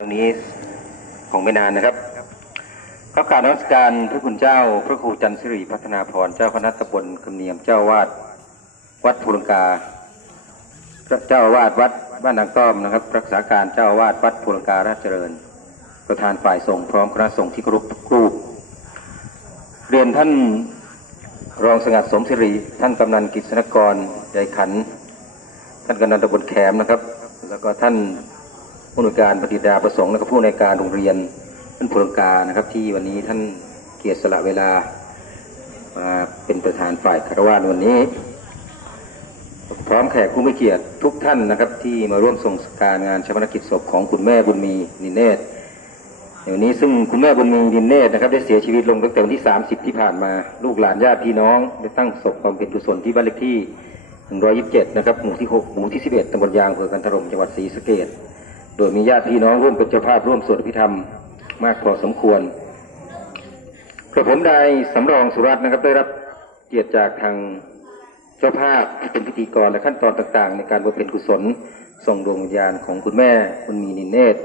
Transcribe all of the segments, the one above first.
ตรงนี้คงไม่นานนะครับก็กรารนมัสการพระคุณเจ้า พระครูจันทร์สิริพัฒนาพรเจ้าคณะตำบลคำเนียมเจ้าวาดวัดภูลังกา เจ้าวาดวัดบ้านนางต้อมนะครับ รักษาการเจ้าวาดวัดภูลังการาชเจริญ ประธานฝ่ายสงฆ์พร้อมคณะสงฆ์ที่ครุกรูป เรียนท่านรองสงัดสมศิริท่านกำนันกิษณกรใหญ่ขัน ท่านกำนันตำบลแขมนะครับ แล้วก็ท่าน ผู้อำนวยการปฏิดาประสงค์และก็ผู้ในการโรงเรียนท่านพลกานะครับ ที่วันนี้ท่านเกียรติสละเวลามาเป็นประธานฝ่ายคารวะวันนี้ พร้อมแขกผู้มีเกียรติทุกท่านนะครับ ที่มาร่วมส่งการงานชาปนกิจศพของคุณแม่บุญมีนินเนตในวันนี้ซึ่งคุณแม่บุญมีนินเนตนะครับ ได้เสียชีวิตลงตั้งแต่วันที่ 30 ที่ผ่านมาลูกหลานญาติพี่น้อง ได้ตั้งศพความเป็นกุศลที่บ้านเลขที่ 127 นะครับหมู่ที่ 6 หมู่ที่ 11ตำบลยางอำเภอกันทรมจังหวัดศรีสะเกษ โดยมีญาติพี่น้องร่วมเป็นเจ้าภาพร่วมสวดอภิธรรมมากพอสมควรกระผมได้สำรองสุรัตน์นะครับได้รับเกียรติจากทางเจ้าภาพเป็นพิธีกรและขั้นตอนต่างๆ ในการบำเพ็ญกุศลส่งดวงวิญญาณของคุณแม่คุณมีนินเนตร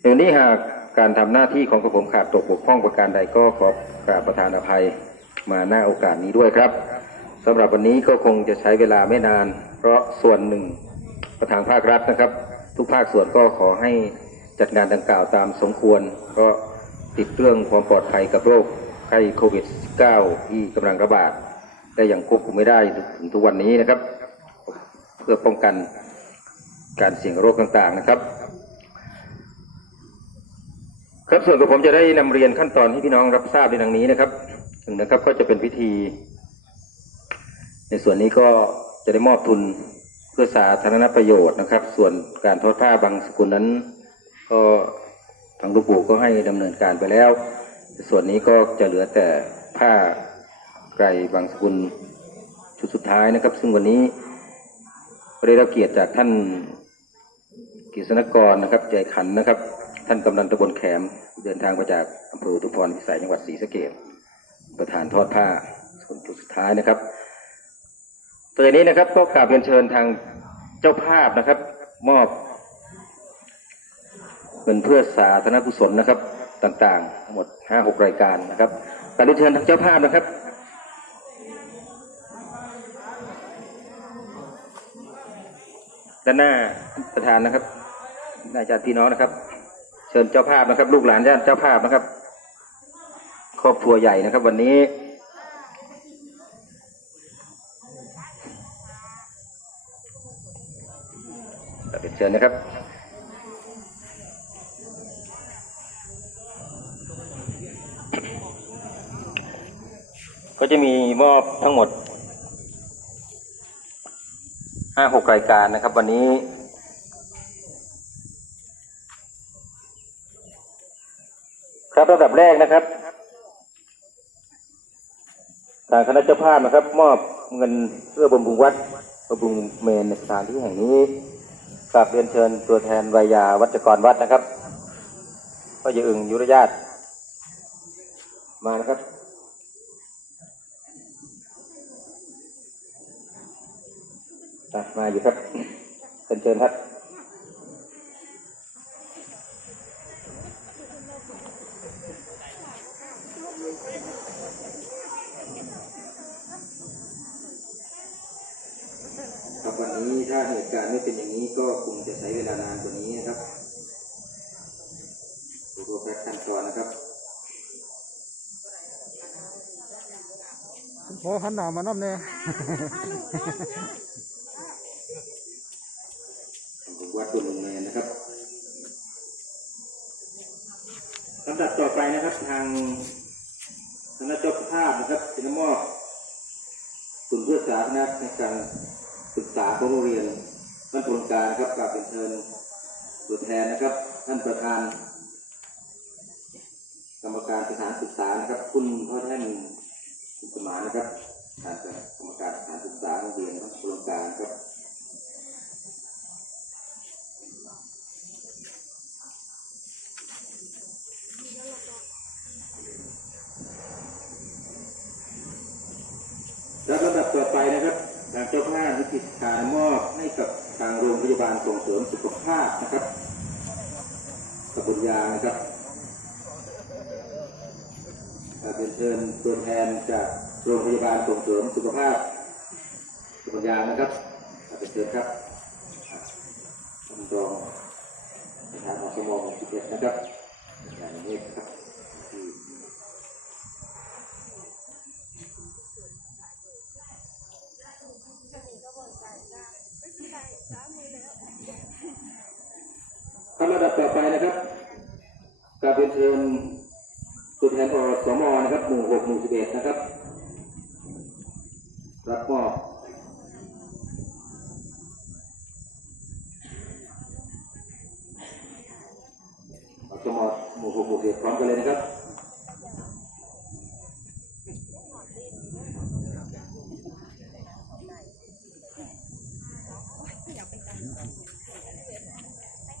ในวันนี้หากการทำหน้าที่ของกระผมขาดตกบกพร่องประการใดก็ขอกราบประทานอภัยมาหน้าโอกาสนี้ด้วยครับสำหรับวันนี้ก็คงจะใช้เวลาไม่นาน เพราะส่วนหนึ่งประทางภาครัฐนะครับ ทุกภาคส่วนก็ขอให้จัดงานดังกล่าวตามสมควรเพราะติดเรื่องความปลอดภัยกับโรคไข้โควิด -19 ที่กำลังระบาด ได้อย่างควบคุมไม่ได้ถึงทุกวันนี้นะครับ เพื่อป้องกันการเสี่ยงโรคต่างๆนะครับ ครับส่วนของผมจะได้นำเรียนขั้นตอนให้พี่น้องรับทราบในดังนี้นะครับหนึ่งนะครับก็จะเป็นพิธี ในส่วนนี้ก็จะได้มอบทุน เพื่อสาธารณประโยชน์นะครับ ส่วนการทอดผ้าบางสกุลนั้น ก็ทางหลูกปู่ก็ให้ดำเนินการไปแล้ว ส่วนนี้ก็จะเหลือแต่ผ้าไกรบางสกุลชุดสุดท้ายนะครับ ซึ่งวันนี้ได้รับเกียรติจากท่านกฤษณกรนะครับใจขันนะครับ ท่านกำนันตำบลแขมเดินทางมาจากอำเภออุทุพรพิสัยจังหวัดศรีสะเกษประธานทอดผ้าส่วนจุดสุดท้ายนะครับ ตัวนี้นะครับ ก็กราบเรียนเชิญทางเจ้าภาพนะครับ มอบเงินเพื่อสาธารณกุศลนะครับ ต่างๆ ทั้งหมดห้าหกรายการนะครับกราบเรียนเชิญทางเจ้าภาพนะครับด้านหน้าประธานนะครับนายญาติพี่น้องนะครับ เชิญเจ้าภาพนะครับ ลูกหลานญาติเจ้าภาพนะครับ ครอบครัวใหญ่นะครับ วันนี้ กราบ เรียนเชิญนะครับก็จะมีมอบทั้งหมดห้าหกรายการนะครับ วันนี้ ครับระดับแรกนะครับ ทางคณะเจ้าภาพนะครับ มอบเงินเพื่อบำรุงวัดบำรุงเมนในสถานที่แห่งนี้ กราบเรียนเชิญตัวแทนวายาวัจกรวัดนะครับก็อย่าอึงยุรญาติมานะครับมาอยู่ครับเชิญเชิญครับวันนี้ ถ้าเหตุการณ์ไม่เป็นอย่างนี้ก็คงจะใช้เวลานานกว่านี้นะครับดูตัวแพ็คขั้นตอนนะครับโอ้หันหน้ามาน้ำเนี่ยผมวัดตัวลงเนินนะครับลำดับต่อไปนะครับ ทางคณะเจ้าภาพนะครับเป็นมอบทุนเพื่อสาธารณะในการ ศึกษาของโรงเรียนท่านผู้การครับกราบเป็นเชิญตัวแทนนะครับ ท่านประธาน กรรมการสถานศึกษานะครับ คุณพ่อแท่นคุณสมานนะครับท่านกรรมการสถานศึกษาโรงเรียนท่านผู้การครับ แล้วลำดับต่อไปนะครับทาง เจ้าภาพนิติการมอบให้กับทางโรงพยาบาลส่งเสริมสุขภาพนะครับกตำบลยางนะครับอ่าเป็นเชิญตัวแทนจากโรงพยาบาลส่งเสริมสุขภาพตำบลยางนะครับอ่าเป็นเชิญครับท่านรองประธานอสมหมู่สิบเอ็ดนะครับอย่างนี้ครับ ระดับต่อไปนะครับการเป็นเชิญตัวแทนอสมนะครับหมู่หกหมู่สิบเอ็ดนะครับ รับมอบอสมหมู่หกหมู่สิบเอ็ดพร้อมกันเลยนะครับ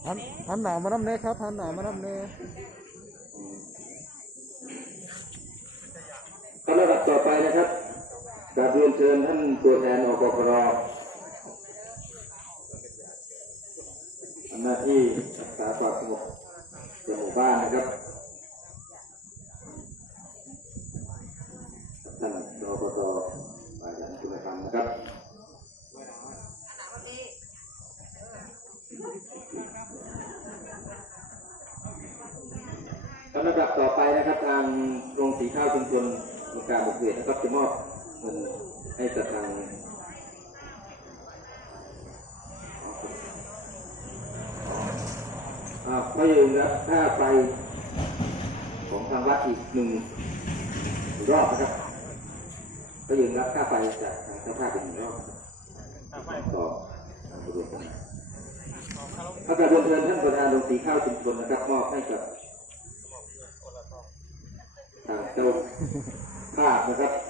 หันหันหนามาน้ำเนครับหันหนามาน้ำเนขั้นระดับต่อไปนะครับการเรียนเชิญท่านตัวแทนอกกรทำหน้าที่รักษาความสงบในหมู่บ้านนะครับ ท่านอบตฝ่ายการคุณธรรมนะครับ ลำดับต่อไปนะครับทางโรงสีข้าวชุมชนมีการบุกเบียดนะครับจะมอบเงินให้กับทางอ่าพยืนรับค่าไฟของทางวัดอีกหนึ่งรอบนะครับพระยืนรับค่าไฟจากทางเจ้าภาพอีกหนึ่งรอบต่อทางบริษัทอากาศเรียนเชิญท่านประธานโรงสีข้าวชุมชนนะครับมอบให้กับ ทางเจ้าภาพนะครับ